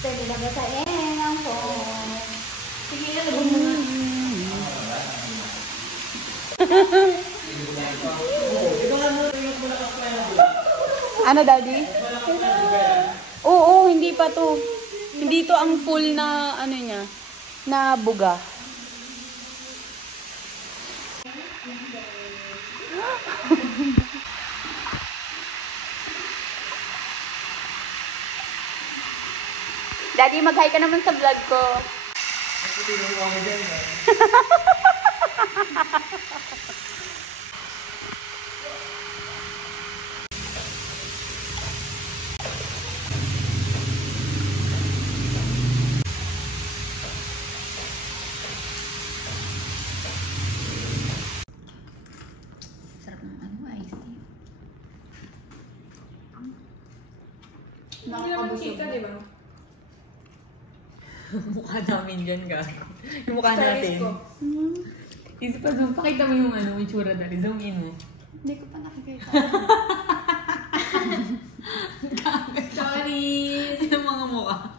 Pwede na basahin ang phone. Sige, nalagyan mo na. Ano, Daddy? Oo, hindi pa to. Hindi to ang full na, ano niya, na buga. Daddy, mag-hi ka naman sa vlog ko. Sarap ng ano, iced tea. Hindi naman chika, di ba? Mukha namin dyan, ga. Yung mukha natin. Isip pa zoom. Pakita mo yung ano, yung tsura dali. Zoom in mo. Hindi ko pa nakikita. Sorry! Yung mga mukha.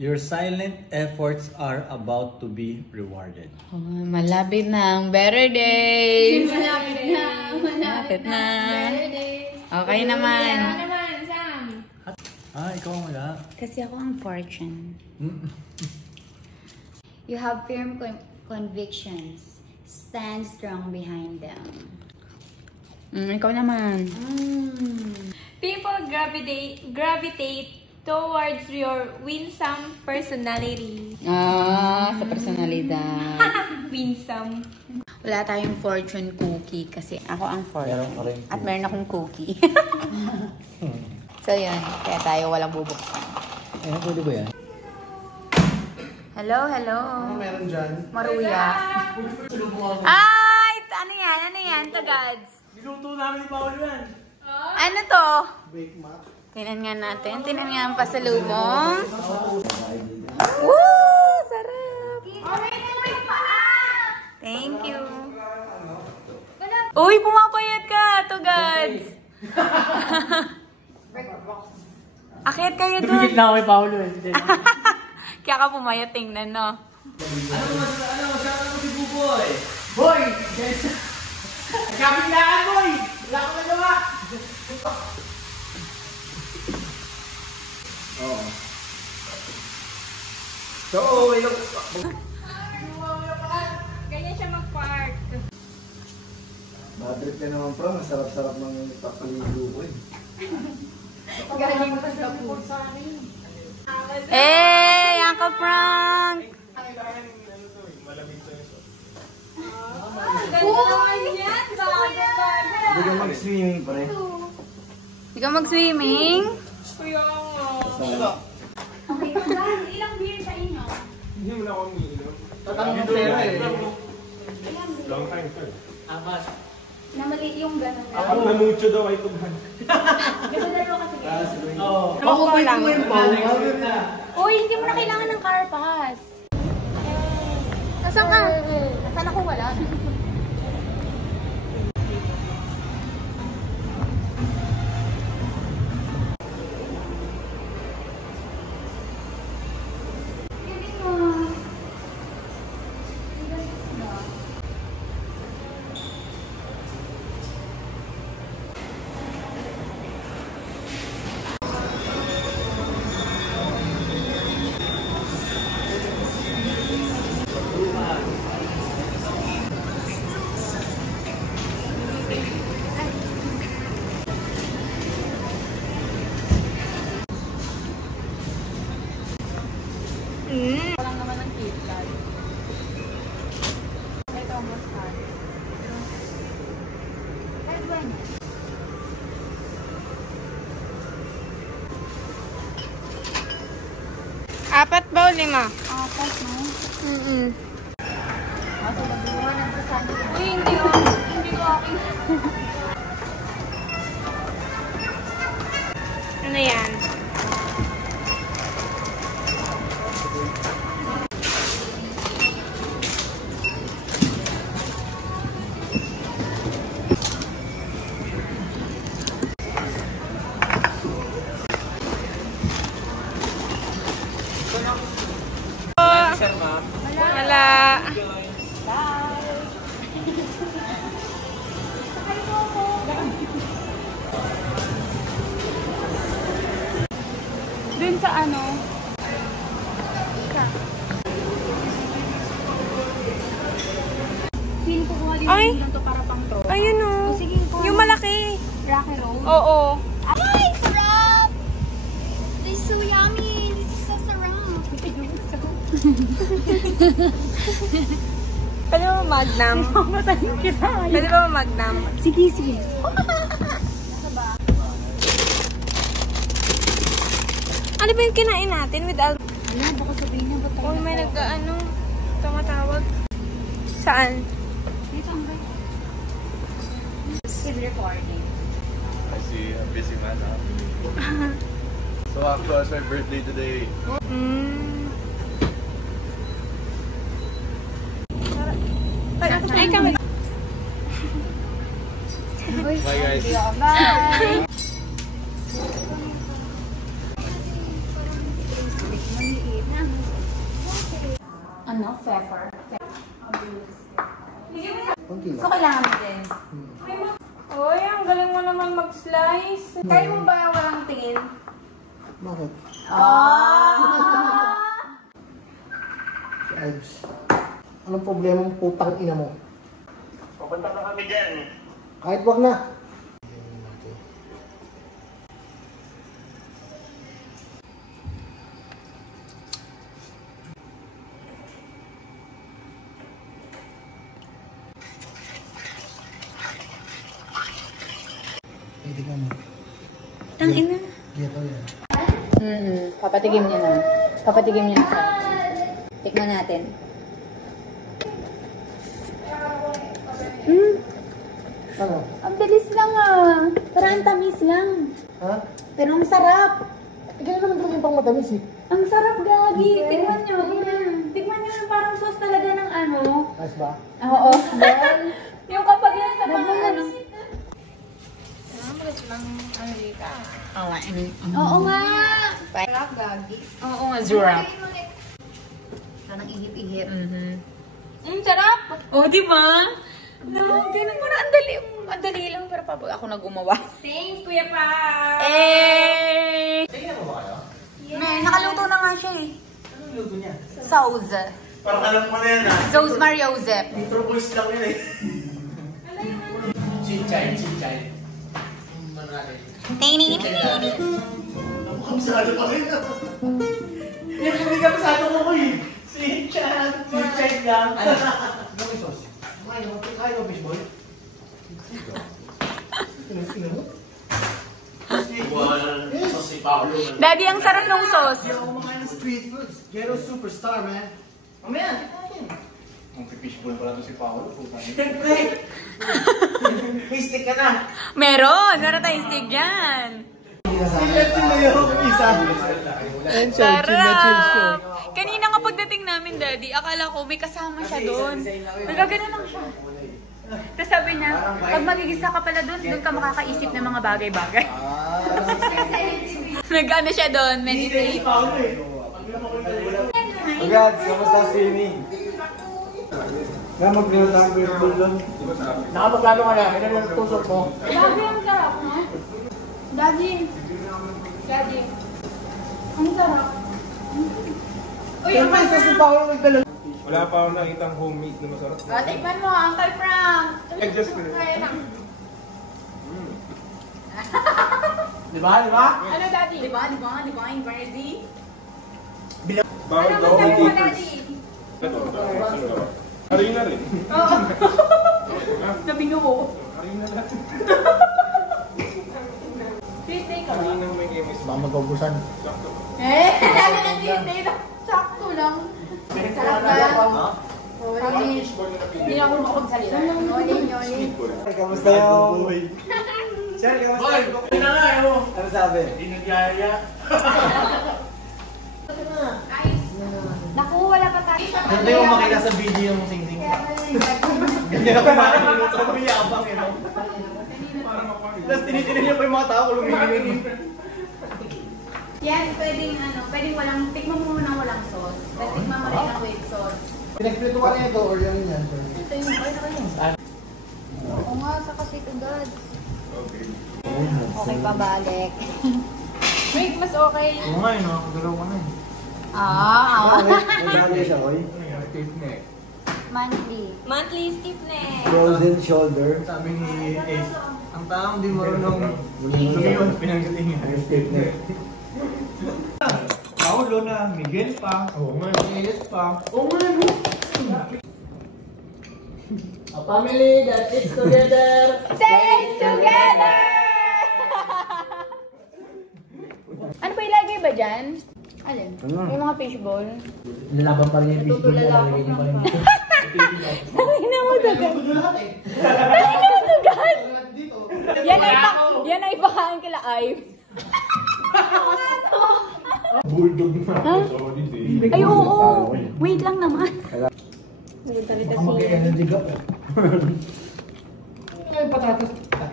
Your silent efforts are about to be rewarded. Oh, malapit na ang better days. Malapit na! Malapit na. Better days. Okay naman. Ano naman, Sam? Ikaw wala. Kasi ako ang fortune. You have firm convictions. Stand strong behind them. Ikaw naman. People gravitate towards your winsome personality. Sa personalidad. Winsome. Wala tayong fortune cookie kasi ako ang fortune. Meron ka rin At meron akong cookie. So yun, kaya tayo walang bubuksan. Pwede ba yan? Hello, hello. Meron dyan? Maruya. Ay! Ano yan? Ano yan? Tagads. Niluto namin ni Paolo yan. Ano to? Bake mac. Tingnan nga natin. Tingnan nga ang pasalubong. Woo! Sarap! Thank you. Uy, pumapayat ka, Tagads. Akyat kayo doon. Dumikit na ako kay Paolo eh. Kaya ka pumayat, tingnan, no? Masama mo si Buboy? Boy! Nagkabiglaan, boy! Wala ko nagawa! Oo. So, Ganyan siya mag-park. Madrid ka naman, bro. Masarap-sarap ng papaligo ko eh. Galing pa sa food. Hey, Uncle Frank! Hindi ka mag-swimming, pre. Hindi ka mag-swimming? Kuya Sa... Okay, guys, ilang beer sa inyo? Hindi mo na ako umiinom. Tatanong ng pera eh. Ilang beer? Long time, sir. Apat. Na maliit yung gano'n. Ang namucho daw ay tughan. Ganun dalawa kasi kayo. Oo. Makukuha lang. Uy, hindi mo na kailangan ng car pass. Nasaan ka? Nasaan ako wala? Walang naman ng KitKat. Ito ang mustard. Kahit bueno. Apat ba o 5? Apat, no? Kasi nagbuha ng sasali. Uy, hindi ko. Hindi ko aking. Ano yan? sa ano. Feel ko kuha din Ay! lang to para pang to. Ayun o. Sige, kuha. Yung malaki. Rocky Road. Oo. Ay, sarap! This is so yummy! This is so sarap! Pwede ba magnam? Pwede ba magnam? Sige, sige. Ano ba yung kinain natin with al... Ano, baka sabihin niya ba tayo? Oh, may nag-ano. Tumatawag. Saan? Dito ang right. Still recording. I see a busy man now. So Akto, it's my birthday today. Ay, kami. Bye guys. Bye! Ano? Pepper? So, kailangan mo din. Uy, ang galing mo naman mag-slice. Kaya mo ba walang tingin? Bakit? Si Ives. Anong problema ng putang ina mo? Papunta na kami dyan. Kahit wag na. Hindi ka mo. Tangina. Gito yan. Papatigim niya na. Papatigim niya na siya. Tikman natin. Ano? Ang bilis lang ah. Parang tamis lang. Ha? Pero ang sarap. Ganyan naman talaga yung pang matamis eh. Ang sarap, Gagi. Tikman niyo. Tikman niyo yung parang sauce talaga ng ano. Nice ba? Oo. Yung kapag yan sa mga ano. Oo nga. Sarap, Gagi. Oo nga, sarap. Parang ihip-ihip. Ang sarap. Oh, di ba? No, ganun mo na. Ang dali lang. Pero pabag ako na gumawa. Thanks, Kuya Pa! Eh! Nakaluto na nga siya eh. Anong luto niya? Sauce. Parang alam ko na yan ah. Sauce Mariosep. Intro voice lang yun eh. Chichay, chichay. Kamsado pa rin ah. Yan kung hindi kamsado ko ko eh. Chichay. Chichay lang. Ano yung sauce? Kaya mo baseball? Ina mo? Wala na sauce si Paolo. Daddy, ang sarap ng sauce. Hindi ako kumakain ng street foods. Ghetto superstar, man. Mamaya. Ang fishbowl pala to si Paolo. Siyempre! May stick ka na! Meron tayong steak dyan. Sarap! Kanina nga pagdating namin, Daddy, akala ko may kasama siya doon. Nagagano lang siya. Tapos sabi niya, pag magigisa ka pala doon ka makakaisip ng mga bagay-bagay. Nag-ano siya doon, meditate. Congrats! Kamusta swimming? Kaya mag-nilatang ko yung bulon. Nakapagkano ka na? Ilan ang tusok mo? Daddy, ang sarap, no? Daddy. Daddy. Ang sarap. Uy, Siyempre, sa Paolo nagdala. Wala pa akong nakitang homemade na masarap. tikman mo, Uncle Frank. Adjust ko Kaya lang. Di ba? Di ba? Ano, Daddy? Diba? Yung Barzi? Bawal daw may tapers. Ito. Harina rin. Nabingo mo. Harina natin. Treat day ka ba? Harinang may chemist. Baka magkagusan. Sakto. Sabi ng treat day na sakto lang. Sarap ba? Kami, hindi na ako makapagsalita. Yolin. Kamusta yung... Sir, kamusta? Boy, okay na nga eh. Ano sabi? Hindi nagyaya. Naku, wala pa tayo. Hindi mo makita sa video yung sing-sing. Ganyan ako makikita sa mayabang eh. Tapos tinitin niya pa yung mga tao kung lumingin. Yan, pwedeng walang, tikman mo muna walang sauce. Tapos tikman mo rin ang with sauce. Pinagprito ka rin ito or yan yan? Ito yung Oo nga, sa kasi to God. Okay. Okay, pabalik. Wait, mas okay. Oo nga, nakakagalaw ka na eh. Nagkakagay siya, Koy. Stiff neck. Monthly stiffness. Frozen shoulder. Sabi ni Ace, ang taong di marunong lumiyon, pinanggalingan. Stiff neck. Paulo na, Miguel pa. Oo nga. Reyes pa. Oo nga, no? A family that is together. Stays together! Ano pa ilagay ba dyan? Alin? Yung mga fishball. Nalaban pa rin yung fishbowl mo. Lalagay niyo pa rin dito. Tangina mo dagat. Yan ay ipakain kila Ive. Bulldog na. Ay, oo. Wait lang naman. Baka mag-energy gap. Yung patatas.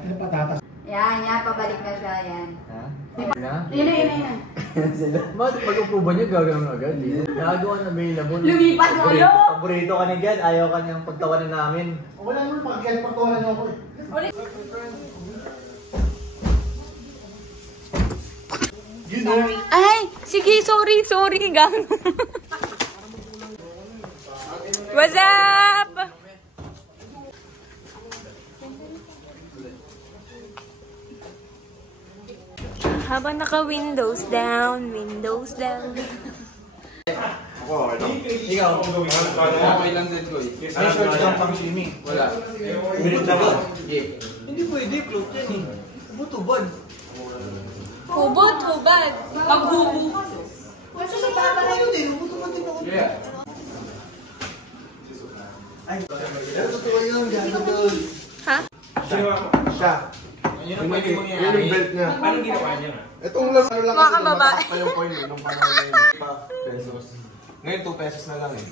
Yung patatas. Yan, pabalik na siya, yan. Ha? Na? Yan. Bakit pag-upo ba niyo gagawin agad? Nagawa na available. Lumipas mo, yo! Paborito ka ni Gad, ayaw ka niyang pagtawanan namin. Wala naman pag-kaya pagkawalan niyo ako eh. Ay, sige, sorry, gang. What's up? Habang naka-windows down. Ikaw? Okay lang din ko eh. Ay, short lang pang swimming. Wala. Minute na ba? Hindi pwede, close yan eh. Butubad. Hubot, hubad. Paghubo. Yeah. Ay, totoo yun. Gano'n doon. Ha? Siya. Yun ang pwede Yun mangyayari. yung belt niya. Paano ginawa niya? Itong lang, ano lang Mga kasi kababa. lumataas pa yung coin eh. Nung panahon na yun. pesos. Ngayon 2 pesos na lang eh.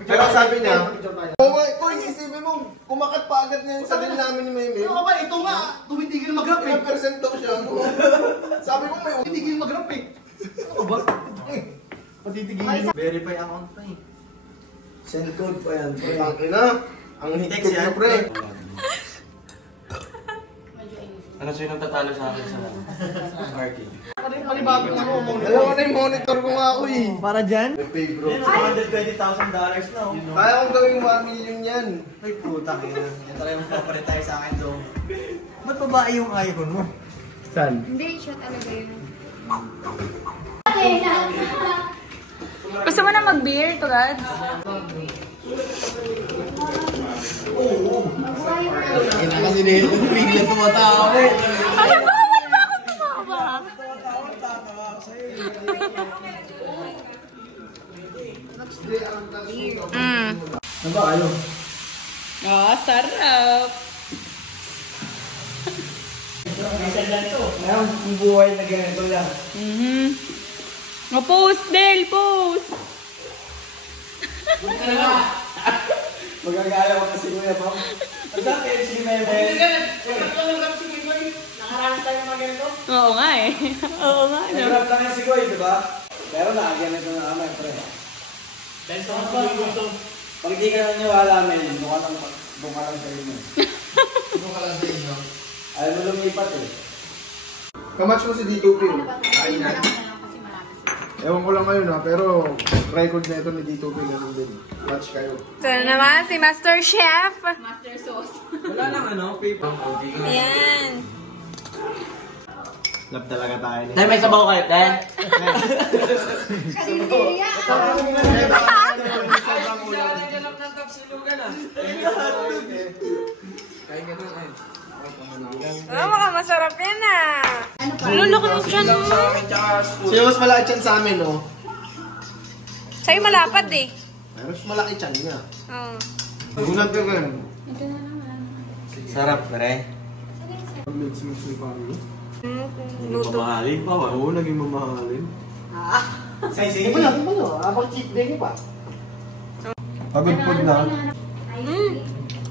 Pero sabi niya, oh my, Koy, isipin mo, kumakat pa agad ngayon sa din namin ni Meme. Ano ka ba? Ito nga. Tumitigil mag-rap eh. Ilang percent daw siya. Sabi ko may Tumitigil mag-rap eh. Ano ba? Patitigilin. Verify account pa eh. Send code pa yan. Ang ina, ang hit Text code yan? niya, pre. Ano sa'yo nang tatalo sa akin sa arcade? Panibagong ano. Alam mo na yung monitor ko nga ako eh. Para dyan? Pay bro. $120,000 na oh. Kaya kong gawing 1 million yan. Ay putang ina. Yan talaga yung paparetire sa akin doon. Ba't babae yung iPhone mo? Saan? Hindi, siya talaga yun. Gusto mo na mag-beer, Tugad? Kasi nilo ko bigla tumatawa eh. Ano ba? Ba't ba ako tumawa? Ano ba kayo? Ah, sarap. Ngayon, ang buhay na ganito lang. Post, Del, post. Magagala ko kasi kuya, Pam. Sa akin, sige na yun. Nakaranas tayo mga ganito. Oo nga eh. Oo nga. No? Nag-grab lang yan si Koy, di ba? Pero nakaganito na kami, pre. Dahil sa mga gusto. Pag di ka naniwala, men, doon ka lang sa inyo. Doon ka lang sa inyo. Ayaw mo lumipat eh. Kamatch mo si D2P. Ayun na. Ewan ko lang kayo na, pero record na ito ni D2P ganun din. Match kayo. Ito na naman si Master Chef. Master sauce. Wala nang ano, paper. Ayan. Love talaga tayo ni. Dahil may sabaw kayo, dahil. Karinderya. Oh, baka masarap yan ah. Lulok ng tiyan mo. Sino mas malaki chan sa amin, no? Sa'yo malapad eh. Pero mas malaki chan niya. Oh. Gulat ka gan. Sarap, pre. Mix-mix ni Pablo. Luto. Mamahalin pa, oo, naging mamahalin. Di ba natin ba, no? Abang cheat day pa. Pagod food na.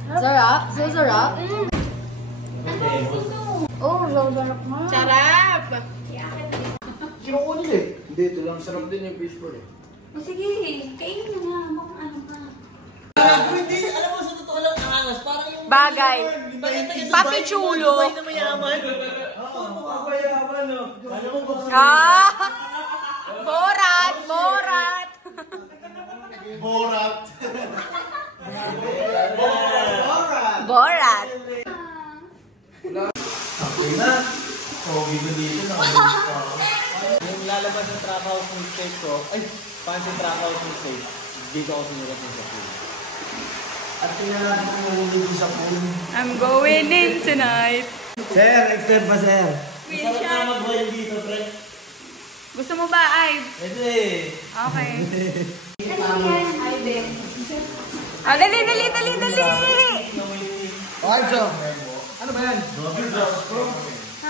Sarap. So sarap. Oh, so sarap mo. Sarap. Kinukuha nila eh. Hindi, ito lang. Sarap din yung fishbowl eh. O sige, kainin mo na. Mukhang ano pa. Hindi, alam mo sa totoo lang angas. Parang yung... Bagay. Papi chulo. na mayaman. Oo, mayaman. ano. Ano mo buksan? Ah! Borat! Borat! Borat. Borat! Okay na. Pogi ko dito na. Yung lalabas ng trap house ng state ko, ay, fancy trap house ng state, dito ako sinulat ng sa pool. At pinalapit ko yung sa pool. I'm going in tonight. Sir, extend pa sir. Masarap na mag-boil dito, pre. Gusto mo ba, Ive? Pwede. Okay. Ah, dali, dali, dali, dali! Okay, so. Ano ba yan?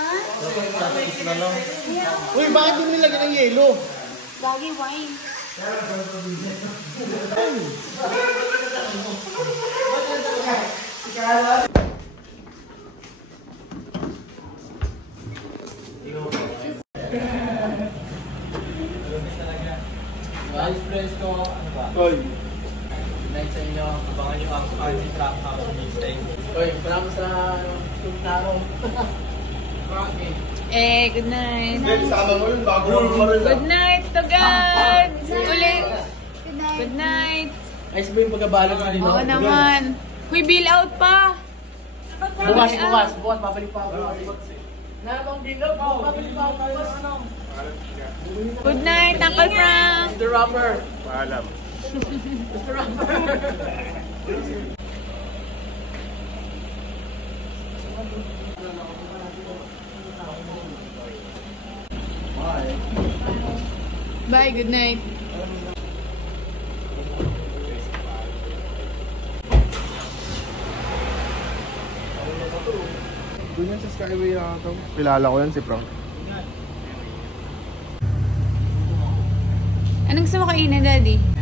Tapos na lang. Uy, bakit din nilagyan ng yelo? Lagi wine. Guys, friends ko, ano ba? Night sa inyo, abangan nyo ang fancy trap house ng state. Uy, maraming sa yung taro. Good night. Then, sama mo yun bago mo Good night to God! Ulit. Good night. Ayos ba yung pagkabalot na din? Oo naman. Huy, bill out pa. Bukas, babalik pa ako. Narabang bill out, babalik pa ako. Good night, Uncle Frank. Mr. Rapper. Paalam. Mr. Rapper. Bye, good night. Doon yan sa Skyway ako. Kilala ko yan si Frank. Anong gusto mo kainin, Daddy?